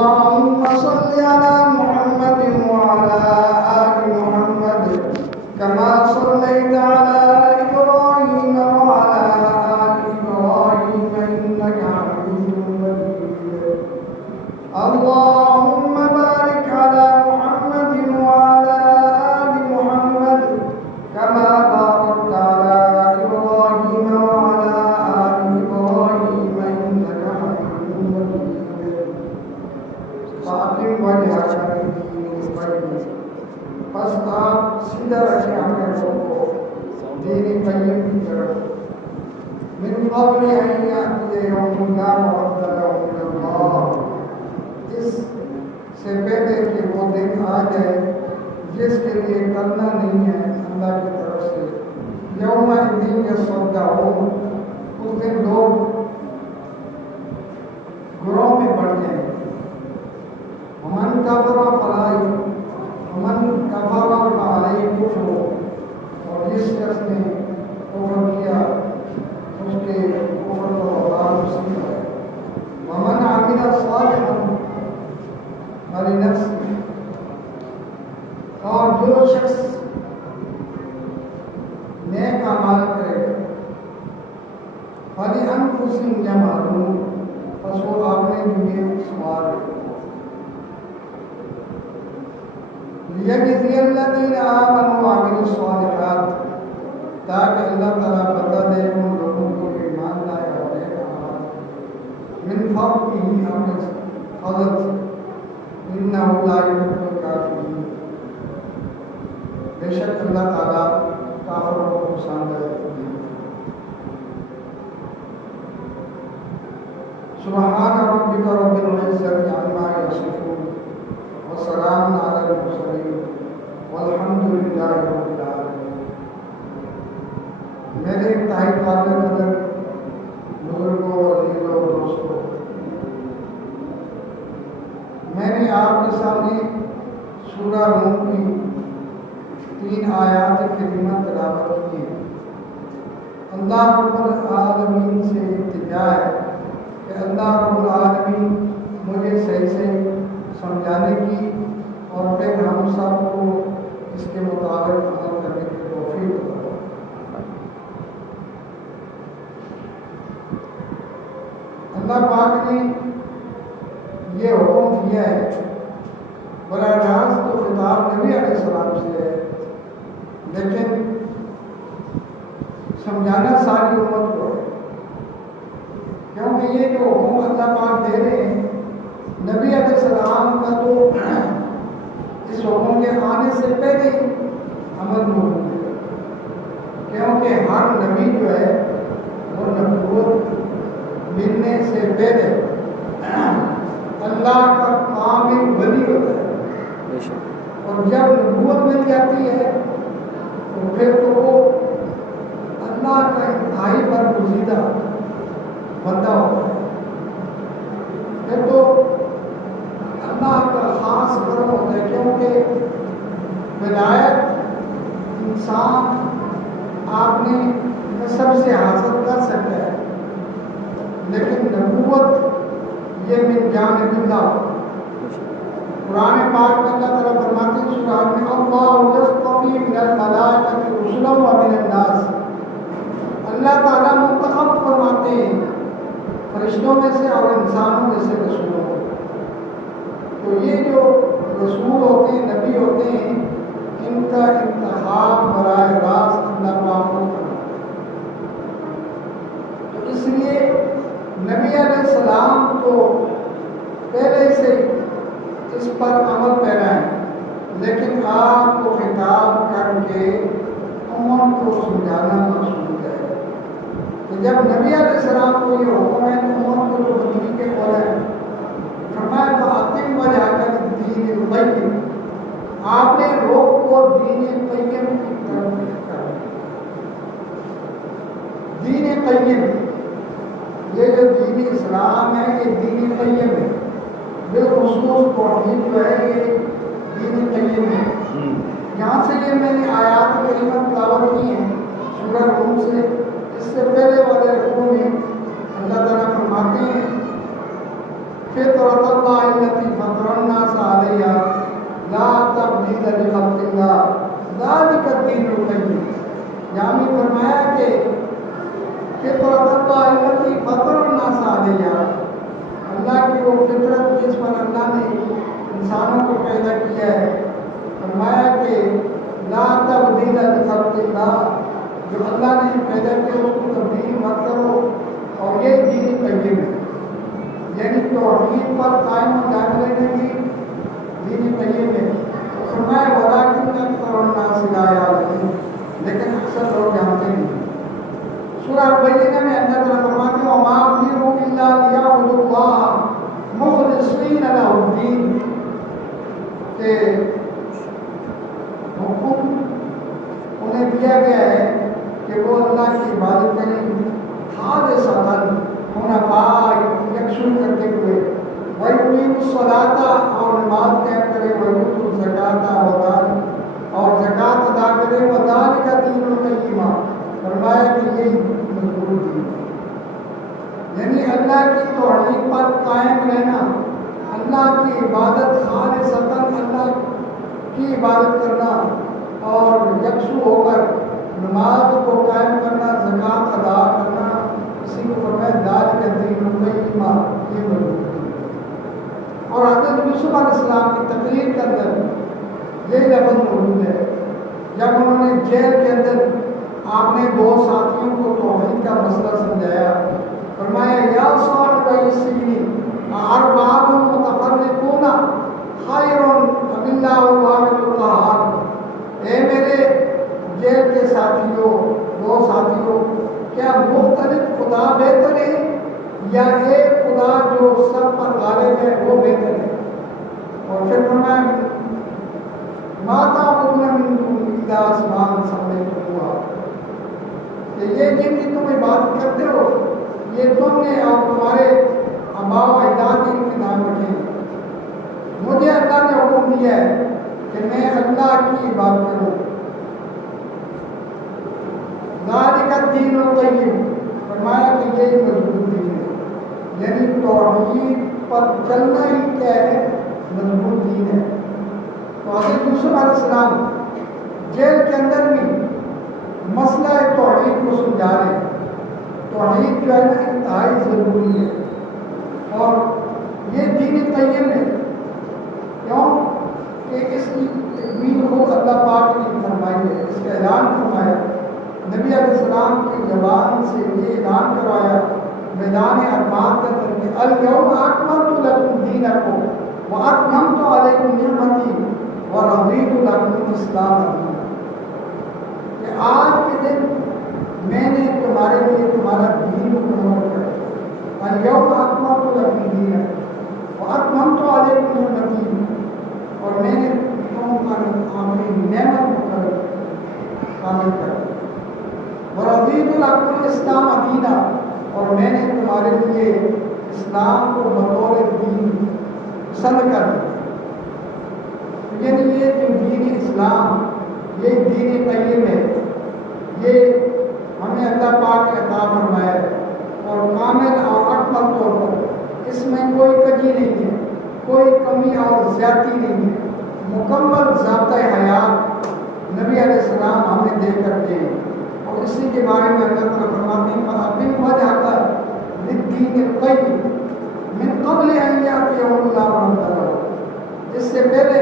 اللهم صل على محمد وعلى آل محمد كما صليت على إبراهيم وعلى آل إبراهيم إنك حميد مجيد اللهم بارك على محمد وعلى آل محمد كما باركت على إبراهيم وعلى آل إبراهيم إنك حميد مجيد فأقم وجهك للدين القيم بس آپ سیدھا رکھیں اپنے روح کو دین قیم کی طرف من قبل ان یأتی یوم لا مرد له من اللہ، اس سے پہلے کہ وہ دن آ جائے جس کے لیے ٹلنا نہیں ہے اللہ کی طرف سے. یوم الدین یصدعون، اس دن لوگ گروہ میں بڑھ جائیں گے. ومن کفر فعلیہ کفر، اور جس شخص نے کفر کیا اس کے کفر کو وبال مصیب ہے. ومن عمل صالحا فلنفسہ، اور جو شخص نیک اعمال کرے گا فلانفسہم یمہدون، پس وہ اپنے لیے سوال ہے. لیجزی الذین آمنوا وعملوا الصالحات، تاکہ اللہ تعالیٰ بدلہ دے ان لوگوں کو ایمان لائے اور نیک اعمال من فضلہ، اپنے فضل سے. انہ لا یحب الکافرین، بے شک اللہ تعالیٰ کافروں کو پسند ہے. سبحان ربک رب العزة عما یصفون وسلام علی المرسلین والحمد للہ رب العالمین. میرے انتہائی قابل قدر بزرگوں اور عزیزوں اور دوستوں، میں نے آپ کے سامنے سورہ روم کی 3 آیات کریمہ تلاوت کی ہیں. اللہ رب العالمین سے التجا ہے کہ اللہ رب العالمین مجھے صحیح سے سمجھانے کی اور پھر ہم سب کو اس کے مطابق عمل کرنے کی توفیق عطا فرمائے. اللہ پاک نے یہ حکم کیا ہے، براہ راست تو خطاب نبی علیہ السلام سے ہے، لیکن سمجھانا ساری امت کو ہے، کیونکہ یہ جو حکم اللہ پاک دے رہے ہیں نبی علیہ السلام کا تو اس حکم کے آنے سے پہلے ہی عمل موجود ہے، کیونکہ ہر نبی جو ہے وہ نبوت ملنے سے پہلے اللہ کا کامل ولی ہوتا ہے، اور جب نبوت مل جاتی ہے تو پھر تو وہ اللہ کا انتہائی برگزیدہ بندہ ہوتا ہے، پھر تو اللہ کا خاص کرم ہوتا ہے، کیونکہ ولایت انسان اپنے نسب سے حاصل کر سکتا ہے، لیکن نبوت یہ من جانب اللہ. قرآن پاک میں اللہ تعالیٰ فرماتے ہیں سورہ میں اللہ یصطفی من الملائکۃ رسلا ومن الناس، اللہ تعالیٰ منتخب فرماتے ہیں فرشتوں میں سے اور انسانوں میں سے رسولوں کو. تو یہ جو رسول ہوتے ہیں، نبی ہوتے ہیں، ان کا انتخاب براہ راست اللہ پاک کو کرنا. تو اس لیے نبی علیہ السلام تو پہلے سے اس پر عمل پیرا ہے، لیکن آپ کو خطاب کر کے امت کو سمجھانا مقصود ہے. تو جب نبی علیہ السلام کو یہ حکم ہے تو امت کو جو بندگی کے قول ہے، فرمایا فَأَقِمْ وَجْهَكَ لِلدِّينِ الْقَيِّمِ، آپ نے روح کو دین قیم کی طرف کرنا. دین قیم، یہ جو دین اسلام ہے یہ دین قیم ہے، بالخصوص توحید جو ہے یہ دین قیم ہے. یہاں سے یہ میں نے آیات کریمہ تلاوت کی ہیں سورہ روم سے. اس سے پہلے والے رکوع میں اللہ تعالیٰ فرماتے ہیں فطرۃ اللہ التی انسانوں کو پیدا کیا ہے، فرمایا کہ لا تبدیل لخلق اللہ، جو اللہ نے پیدا کیا اس کو تبدیل مت کرو، اور یہ دین قیم ہے، یعنی توحید پر قائم و دائم رہنے کی دین قیم ہے۔ فرمایا ولکن اکثر الناس لا یعلمون، لیکن اکثر لوگ جانتے نہیں۔ سورہ بینہ میں اللہ تعالیٰ فرماتے ہیں وما امروا الا لیعبدوا اللہ مخلصین لہ الدین، کہ حکم انہیں دیا گیا ہے کہ وہ اللہ کی عبادت کریں خالصۃ حنفاء، یکسو کرتے ہوئے، وَيُقِيمُوا الصَّلَاةَ، اور نماز قائم کرے، وَيُؤْتُوا الزَّکَاةَ، اور زکوٰۃ ادا کرے، وَذَلِکَ دِینُ الْقَیِّمَہ، فرمایا کہ یہی مضبوط دین ہے، یعنی اللہ کی توحید پر قائم رہنا، اللہ کی عبادت خالصۃ اللہ کی عبادت کرنا، اور یکسو ہو کر نماز کو قائم کرنا، زکوٰۃ ادا کرنا، اسی کو فرمایا ذالک دین القیمہ، یہ مضبوط دین ہے۔ اور حضرت یوسف علیہ السلام کی تقریر کے اندر یہ لفظ موجود ہے، جب انہوں نے جیل کے اندر آپ نے دو ساتھیوں کو توحید کا مسئلہ سمجھایا، فرمایا یا صاحب السجن ارباب متفرقون خیر ام اللہ الواحد القہار، اے میرے جیل کے ساتھیوں، دو ساتھیوں، کیا مختلف خدا بہتر ہے یا ایک خدا جو سب پر غالب ہے وہ بہتر ہے؟ اور پھر فرمایا ما تعبدون من دونه الا اسماء سميتموها، کہ یہ جن کی تم عبادت کرتے ہو یہ تم نے اور تمہارے آباء و اجداد نے ان کے نام رکھے ہیں، مجھے اللہ نے حکم دیا ہے کہ میں اللہ کی عبادت کروں، ذالک الدین القیم، فرمایا کہ یہ مضبوط دین ہے، یعنی توحید پر چلنا ہی کیا ہے؟ مضبوط دین ہے۔ تو حضرت یوسف علیہ السلام جیل کے اندر بھی مسئلہ توحید کو سمجھا رہے ہیں، توحید جو ہے نا انتہائی ضروری ہے، اور یہ دین قیم ہے، کیوں کہ اس کی تکمیل کو اللہ پاک نے فرمائی ہے، اس کا اعلان فرمایا، نبی علیہ السلام کی زبان سے یہ اعلان کروایا میدان عرفات کے اندر کہ الیوم اکملت لکم دینکم واتممت علیکم نعمتی ورضیت لکم الاسلام دینا، کہ آج کے دن میں نے تمہارے لیے تمہارا دین مکمل کر دیا، الیوم اکملت لکم دینکم واتممت علیکم نعمتی، اور میں نے تم پر اپنی نعمت کامل کر دی، ورضیت لکم الاسلام دینا، اور میں نے تمہارے لیے اسلام کو بطور دین پسند کر دیا۔ یعنی یہ جو دین اسلام، یہ دین قیم ہے، یہ ہمیں اللہ پاک نے عطا فرمایا ہے، اور کامل اور اکمل طور پر اس میں کوئی کجی نہیں ہے، کوئی کمی اور زیادتی نہیں ہے، مکمل ضابطۂ حیات نبی علیہ السلام ہمیں دے کر گئے، اور اسی کے بارے میں اللہ تعالیٰ فرماتے ہیں فَأَقِمْ وَجْهَكَ لِلدِّينِ الْقَيِّمِ مِنْ قَبْلِ أَنْ يَأْتِيَ يَوْمٌ لَا مَرَدَّ لَهُ، اس سے پہلے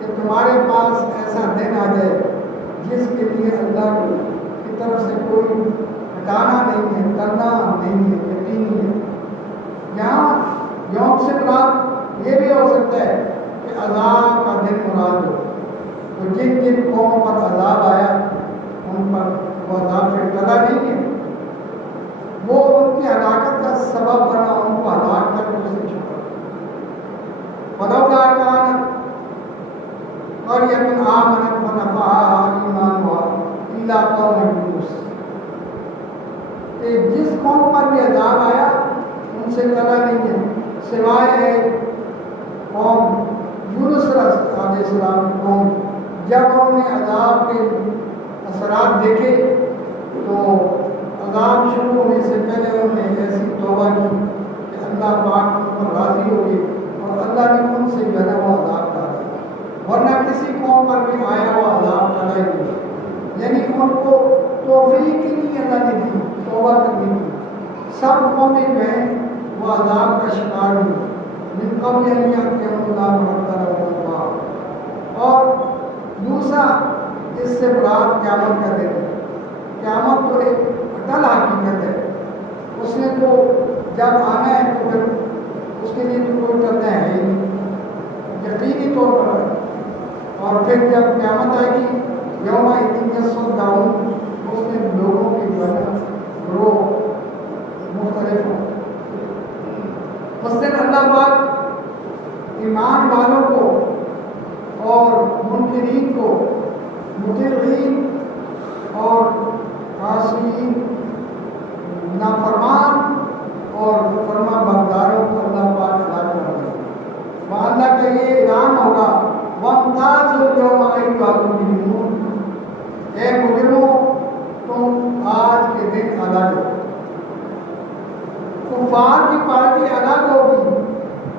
کہ تمہارے پاس ایسا دن آ جائے جس کے لیے اللہ کی طرف سے کوئی ہٹانا نہیں ہے، کرنا نہیں ہے، یقینی ہے۔ یہاں یوم سے مراد یہ بھی ہو سکتا ہے کہ عذاب کا دن مراد ہو، تو جن جن قوموں پر عذاب آیا ان پر وہ عذاب سے ٹلا نہیں ہے، وہ ان کی ہلاکت کا سبب بنا، ان کو ہلاک کر کے اسے چھوڑا۔ فَلَوْلَا كَانَتْ قَرْيَةٌ آمَنَتْ فَنَفَعَهَا إِيمَانُهَا إِلَّا قَوْمَ یونس، کہ جس قوم پر بھی عذاب آیا ان سے ٹلا نہیں ہے، سوائے قوم یونس علیہ السلام کی قوم، جب انہوں نے عذاب کے اثرات دیکھے تو عذاب شروع ہونے سے پہلے انہوں نے ایسی توبہ کی کہ اللہ پاک ان پر راضی ہو گئے، اور اللہ نے ان سے جو ہے وہ عذاب ڈالا، ورنہ کسی قوم پر بھی آیا وہ عذاب ڈالا ہی نہیں، یعنی ان کو توفیق ہی نہیں اللہ نے دی توبہ کرنے کی، سب قومیں جو ہیں وہ عذاب کا شکار ہوئی، من قبل ان یأتیہم اللہ مرد سے مراد قیامت کا دن ہے۔ قیامت تو ایک اٹل حقیقت ہے، اس نے تو جب آنا ہے تو پھر اس کے لیے تو کوئی کرنا ہے ہی نہیں، یقینی طور پر ہے۔ اور پھر جب قیامت آئے گی یوم الدین یصدعون، اس میں لوگوں کی گروہ مختلف ہوں۔ اس دن اللہ پاک ایمان والوں کو اور منکرین کو، مطیعین اور عاصین، نافرمان اور فرما برداروں کو اللہ پاک ہلاک کر دے گا۔ وہاں اللہ کا یہ اعلان ہوگا وَامْتَازُوا الْيَوْمَ أَيُّهَا الْمُجْرِمُونَ، اے مجرموں تم آج کے دن الگ ہو۔ کفار کی پارٹی الگ ہوگی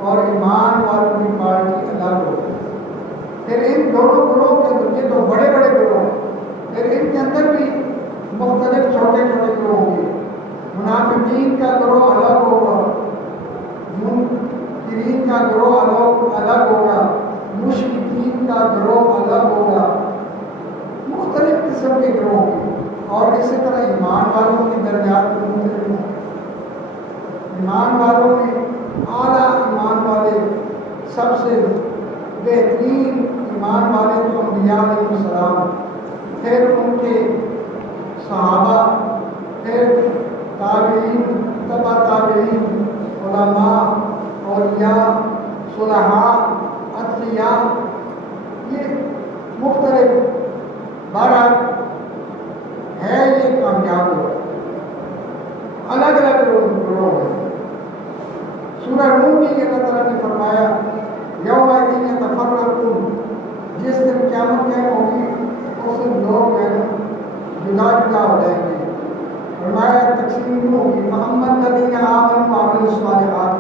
اور ایمان والوں کی پارٹی الگ ہوگی۔ پھر ان دونوں گروہ کے اندر، یہ تو بڑے بڑے گروہ ہیں، پھر ان کے اندر بھی مختلف چھوٹے چھوٹے گروہ ہوں گے۔ منافقین کا گروہ الگ ہوگا، منکرین کا گروہ الگ ہوگا، مشرکین کا گروہ الگ ہوگا، مختلف قسم کے گروہ ہوں گے۔ اور اسی طرح ایمان والوں کے درجات میں مختلف ہوں گے۔ ایمان والوں میں اعلیٰ ایمان والے، سب سے بہترین ایمان والے تو انبیاء علیہ السلام، پھر ان کے صحابہ، پھر تابعین، تبع تابعین، علماء، اولیاء، صلحاء، اتقیاء، یہ مختلف بہرحال ہے، یہ کامیاب ہو الگ الگ گروہ ہیں۔ سورہ روم میں اللہ تعالیٰ نے فرمایا یوم الدین یتفرقون، جس دن قیامت قائم ہوگی اس دن لوگ جدا جدا ہو جائیں گے۔ فرمایا تقسیم ہوگی فَأَمَّا الَّذِينَ آمَنُوا وَعَمِلُوا الصَّالِحَاتِ،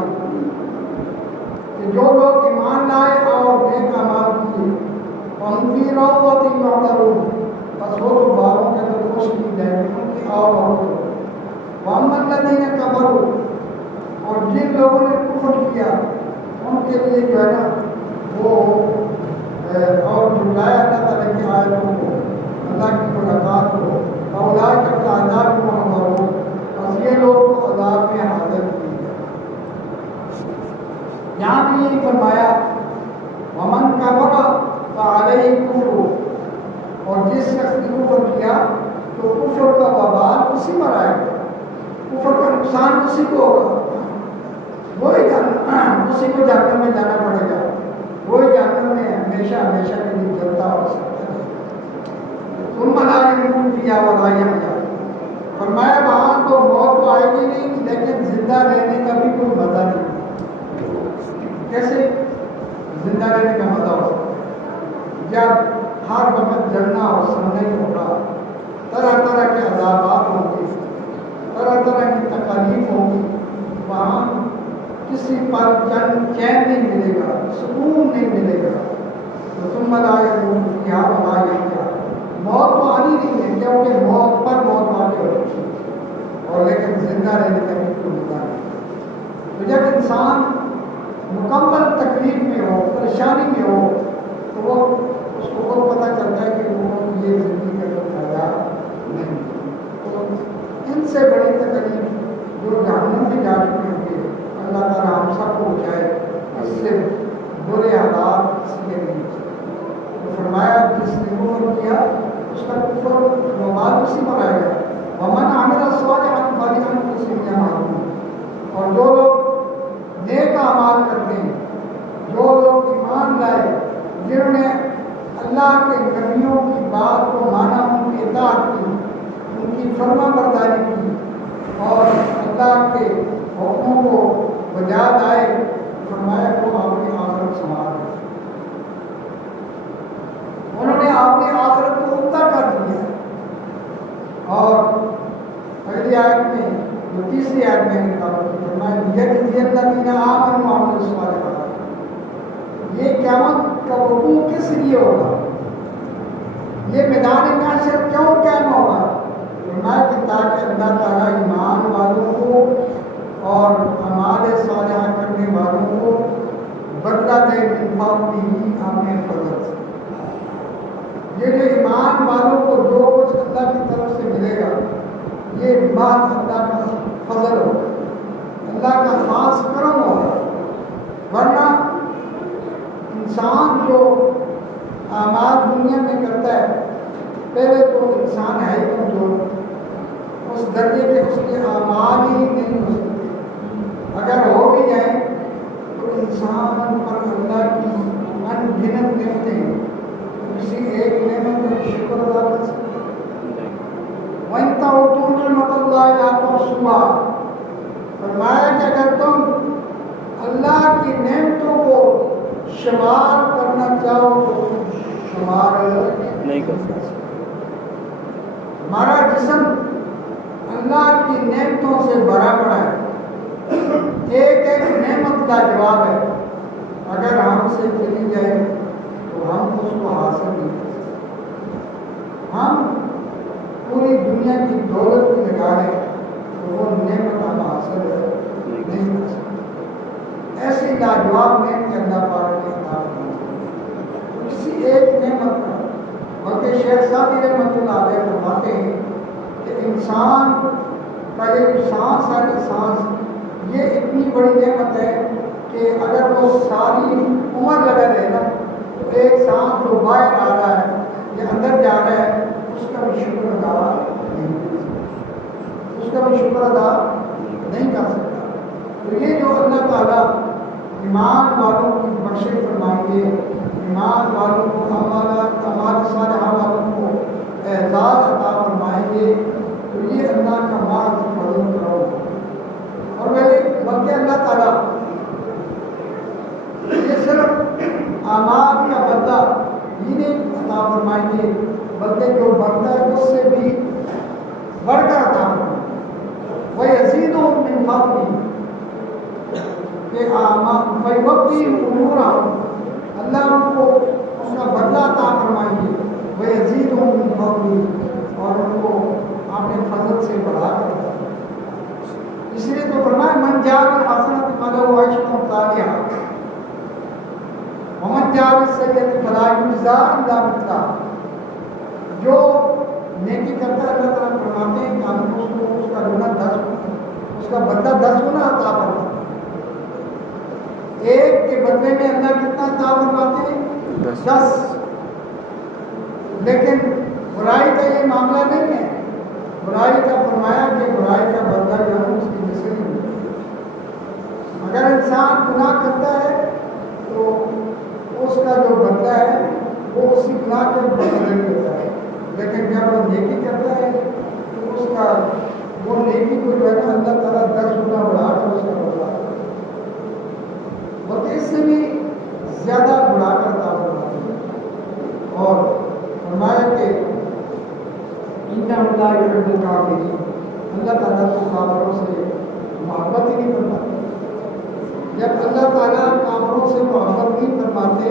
کہ جو لوگ ایمان لائے اور نیک اعمال کیے، وَهُمْ فِي رَوْضَةٍ يُحْبَرُونَ، بس وہ تو باغوں کے اندر خوش کی جائیں گے، ان کی آؤ اور وَأَمَّا الَّذِينَ كَفَرُوا، اور جن لوگوں نے کفر کیا ان کے لیے جو ہے نا وہ اور جھٹلایا اللہ تعالیٰ کی آیتوں کو، اللہ کی ملاقات کو، اولئک فی العذاب محضرون، بس یہ لوگ عذاب میں حاضر کیے گئے۔ یہاں بھی یہی فرمایا وَمَنْ كَفَرَ فَعَلَيْهِ كُفْرُهُ، اور جس شخص نے کفر کیا تو کفر کا وبال اسی پر آئے گا، کفر کا نقصان اسی کو ہوگا، وہی اسی کو جہنم میں جانا پڑے گا، وہی جہنم میں ہمیشہ ہمیشہ کے لیے جلتا ہو سکتا ہے۔ ثم لا يموت فيها ولا يحيا، فرمایا وہاں تو موت تو آئے گی نہیں لیکن زندہ رہنے کا بھی کوئی مزہ نہیں۔ کیسے زندہ رہنے کا مزہ ہو سکتا ہے جب ہر وقت جلنا اور سڑنا ہی ہوگا، طرح طرح کے عذابات ہوں گے، طرح طرح کی تکالیف ہوگی، وہاں کسی پر چین نہیں ملے گا، سکون نہیں ملے گا۔ تو ثم لا يموت فيها ولا يحيا، موت تو آنی نہیں ہے کیونکہ موت پر موت واقع ہو چکی ہے، اور لیکن زندہ رہنے کا بھی کوئی مزہ نہیں۔ تو جب انسان مکمل تکلیف میں ہو، پریشانی میں ہو، تو وہ اس کو خود پتہ چلتا ہے کہ وہ یہ زندگی کا کوئی فائدہ نہیں۔ تو ان سے بڑی تکلیف جو جہنم میں جا چکے ہوں گے، اللہ تعالیٰ ہم سب کو بچائے اس سے برے حالات کسی کے نہیں۔ تو فرمایا جس نے کفر کیا اس کا کفر وبال اسی پر آئے گا۔ وَمَنْ عَمِلَ صَالِحًا فَلِأَنفُسِهِمْ يَعْمَلُونَ، اور جو لوگ نیک اعمال کرتے ہیں، جو لوگ ایمان لائے، جنہوں نے اللہ کے نبیوں کی بات کو مانا، ان کی اطاعت کی، ان کی فرما برداری کی اور اللہ کے حکموں کو بجا لائے، فرمایا وہ اپنی آخرت سنوار ہے۔ انہوں نے اپنی آخرت کو عمدہ کر دیا۔ اور اگلی آیت میں جو تیسری آیت میں نے فرمایا لِيَجْزِيَ الَّذِينَ آمَنُوا وَعَمِلُوا الصَّالِحَاتِ، یہ قیامت کا وقوع کس لیے ہوگا، یہ میدان محشر کیوں قائم ہوگا؟ فرمایا کہ تاکہ اللہ تعالیٰ ایمان والوں کو اور اعمال صالحہ کرنے والوں کو بدلہ دے، من فضلہ، اپنے فضل سے۔ یہ جو ایمان والوں کو جو کچھ اللہ کی طرف سے ملے گا یہ بات اللہ کا فضل ہوگا، اللہ کا خاص کرم ہوگا، ورنہ انسان جو اعمال دنیا میں کرتا ہے پہلے تو انسان ہے ہی کمزور، اس درجے کے اس کے اعمال ہی نہیں ہو سکتے، اگر ہو بھی جائیں تو انسان پر اللہ کی ان گنت نعمتیں ہیں، کسی ایک نعمت کا شکر ادا کر سکتے ہیں۔ وَإِن تَعُدُّوا نِعْمَتَ اللَّهِ لَا تُحْصُوهَا، فرمایا کہ اگر تم اللہ کی نعمتوں کو شمار کرنا چاہو تو تم شمار نہیں کر سکتے۔ ہمارا جسم اللہ کی نعمتوں سے بھرا پڑا ہے، ایک ایک نعمت کا جواب ہے، اگر ہم سے چلی جائے تو ہم اس کو حاصل نہیں کر سکتے۔ ہم پوری دنیا کی دولت بھی لگا لیں تو وہ نعمت ہم حاصل نہیں کر سکتے۔ ایسی لاجواب نعمت اللہ پاک نے عطا فرمائی، کسی ایک نعمت کا، بلکہ شیخ سعدی رحمۃ اللہ علیہ فرماتے ہیں کہ انسان کا یہ جو سانس ہے کہ سانس یہ اتنی بڑی نعمت ہے کہ اگر وہ ساری عمر لگا رہے نا تو ایک سانس جو باہر آ رہا ہے یا اندر جا رہا ہے اس کا بھی شکر ادا نہیں کر سکتا، اس کا بھی شکر ادا نہیں کر سکتا۔ تو یہ جو اللہ تعالیٰ ایمان والوں کی بخشش فرمائیں گے، ایمان والوں کو اعمال صالحہ والوں کو اعزاز عطا فرمائیں گے، تو یہ اللہ کا محض فضل و کرم ہے۔ اور بلکہ اللہ تعالیٰ یہ صرف اعمال کا بدلہ ہی نہیں عطا فرمائیں گے، بلکہ جو بڑھتا ہے اس سے بھی بڑھ کر عطا فرمائیں گے۔ وَيَزِيدُهُم مِّن فَضْلِهِ کہ فَيُوَفِّيهِمْ أُجُورَهُمْ، اللہ ان کو اس کا بدلہ عطا فرمائیں گے۔ وَيَزِيدُهُم مِّن فَضْلِهِ، اور ان کو اپنے فضل سے بڑھا کر عطا فرمائیں گے۔ اس لیے تو فرمایا مَن جَاءَ بِالْحَسَنَةِ فَلَهُ عَشْرُ أَمْثَالِهَا وَمَن جَاءَ بِالسَّيِّئَةِ فَلَا يُجْزَىٰ إِلَّا مِثْلَهَا، جو نیکی کرتا ہے اللہ تعالیٰ فرماتے ہیں کہ ہم اس کو اس کا گناہ 10 گنا، اس کا بدلہ 10 گنا عطا فرماتے ہیں۔ ایک کے بدلے میں اللہ کتنا عطا فرماتے ہیں؟ 10۔ لیکن برائی کا یہ معاملہ نہیں ہے، برائی کا فرمایا کہ برائی کا بدلہ جو ہے اس کی جیسے نہیں ہوتا۔ اگر انسان گناہ کرتا ہے تو اس کا جو بدلہ ہے وہ اسی گناہ کے بدلے میں ہوتا ہے، لیکن جب وہ نیکی کرتا ہے تو اس کا وہ نیکی کو جو ہے نا اللہ تعالیٰ 10 گنا بڑھا کر اس کا بدلہ بلکہ اس سے بھی زیادہ بڑھا کر عطا فرماتے ہیں۔ اور فرمایا کہ إِنَّهُ لَا يُحِبُّ الْكَافِرِينَ، اللہ تعالیٰ تو کافروں سے محبت ہی نہیں فرماتے۔ جب اللہ تعالیٰ کافروں سے محبت نہیں فرماتے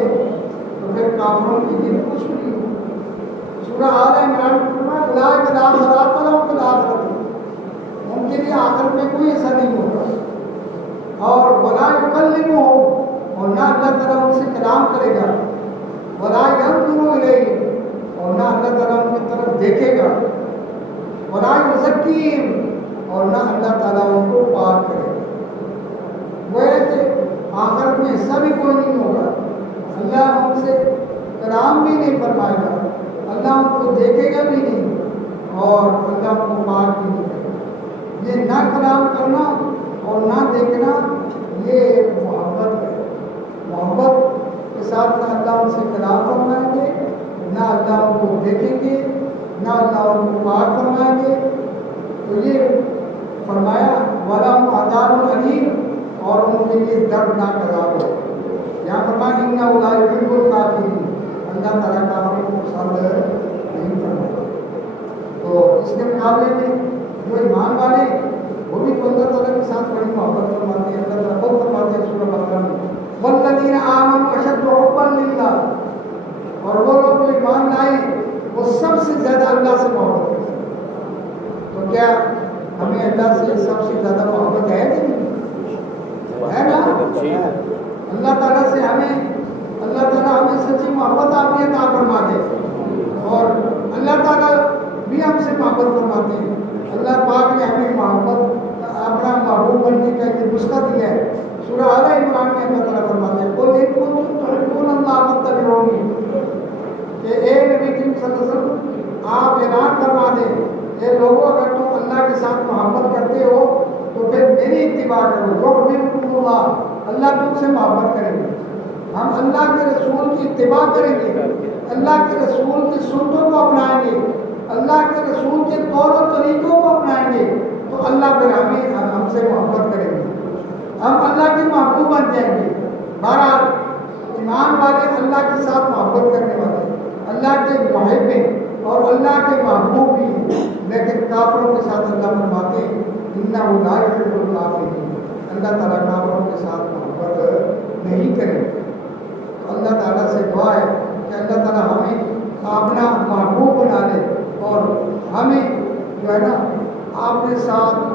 تو پھر کافروں کی دل کچھ نہیں ہو۔ سورہ آل عمران میں فرمایا أُولَٰئِكَ لَا خَلَاقَ لَهُمْ فِي الْآخِرَةِ، ان کے لیے آخرت میں کوئی ایسا نہیں ہوگا۔ اور وَلَا يُكَلِّمُهُمْ، اور نہ اللہ تعالیٰ ان سے کلام کرے گا۔ وَلَا يَنظُرُ إِلَيْهِمْ، اور نہ اللہ تعالیٰ ان کی طرف دیکھے گا۔ وَلَا يُزَكِّيهِمْ، اور نہ اللہ تعالیٰ ان کو پاک کرے گا۔ وہ ہے کہ آخرت میں حصہ بھی کوئی نہیں ہوگا، اللہ ان سے کلام بھی نہیں فرمائے گا، اللہ ان کو دیکھے گا بھی نہیں، اور اللہ ان کو پاک بھی نہیں کرے گا۔ یہ نہ کلام کرنا اور نہ دیکھنا یہ محبت ہے۔ محبت کے ساتھ نہ اللہ ان سے کلام فرمائیں گے، نہ اللہ ان کو دیکھیں گے، نہ اللہ ان کو پاک فرمائیں گے۔ تو یہ فرمایا وَلَهُمْ عَذَابٌ أَلِيمٌ، اور ان کے لیے دردناک عذاب ہے۔ یہاں فرمایا إِنَّهُ لَا يُحِبُّ الْكَافِرِينَ، اللہ تعالیٰ کافروں کو پسند نہیں فرماتا۔ تو اس کے مقابلے میں جو ایمان والے وہ بھی تو اللہ تعالیٰ کے ساتھ بڑی محبت فرماتے ہیں۔ اللہ تعالیٰ خود فرماتے ہیں سورہ بقرہ میں وَالَّذِينَ آمَنُوا أَشَدُّ حُبًّا لِلَّهِ، اور وہ لوگ جو ایمان لائے وہ سب سے زیادہ اللہ سے محبت کرتے ہیں۔ تو کیا ہمیں اللہ سے سب سے زیادہ محبت ہے کہ نہیں؟ ہے نا؟ اللہ تعالیٰ سے اللہ تعالیٰ ہمیں سچی محبت آپ عطا فرما دے، اور اللہ تعالیٰ بھی ہم سے محبت فرماتے ہیں. اللہ پاک نے ہمیں محبت اپنا محبوب بننے کا یہ نسخہ دیا ہے. سورہ آل عمران میں اللہ تعالیٰ فرماتے ہیں قل ان کنتم تحبون اللہ فاتبعونی کہ اے نبی کریم صلی اللہ علیہ وسلم آپ اعلان فرما دیں اے لوگوں اگر تم اللہ کے ساتھ محبت کرتے ہو تو پھر میری اتباع کرو. یحببکم اللہ اللہ تم سے محبت کریں گے. ہم اللہ کے رسول کی اتباع کریں گے, اللہ کے رسول کی سنتوں کو اپنائیں گے, اللہ کے رسول کے طور و طریقوں کو اپنائیں گے تو اللہ پھر ہم سے محبت کریں گے, ہم اللہ کے محبوب بن جائیں گے. بہرحال ایمان والے اللہ کے ساتھ محبت کرنے والے اللہ کے محب ہیں اور اللہ کے محبوب بھی ہیں, لیکن کافروں کے ساتھ اللہ فرماتے ہیں انہ لا یحب الکافرین, اللہ تعالیٰ کافروں کے ساتھ محبت نہیں کرے. اللہ تعالیٰ سے دعا ہے کہ اللہ تعالیٰ ہمیں اپنا محبوب بنا لے اور ہمیں جو ہے نا اپنے ساتھ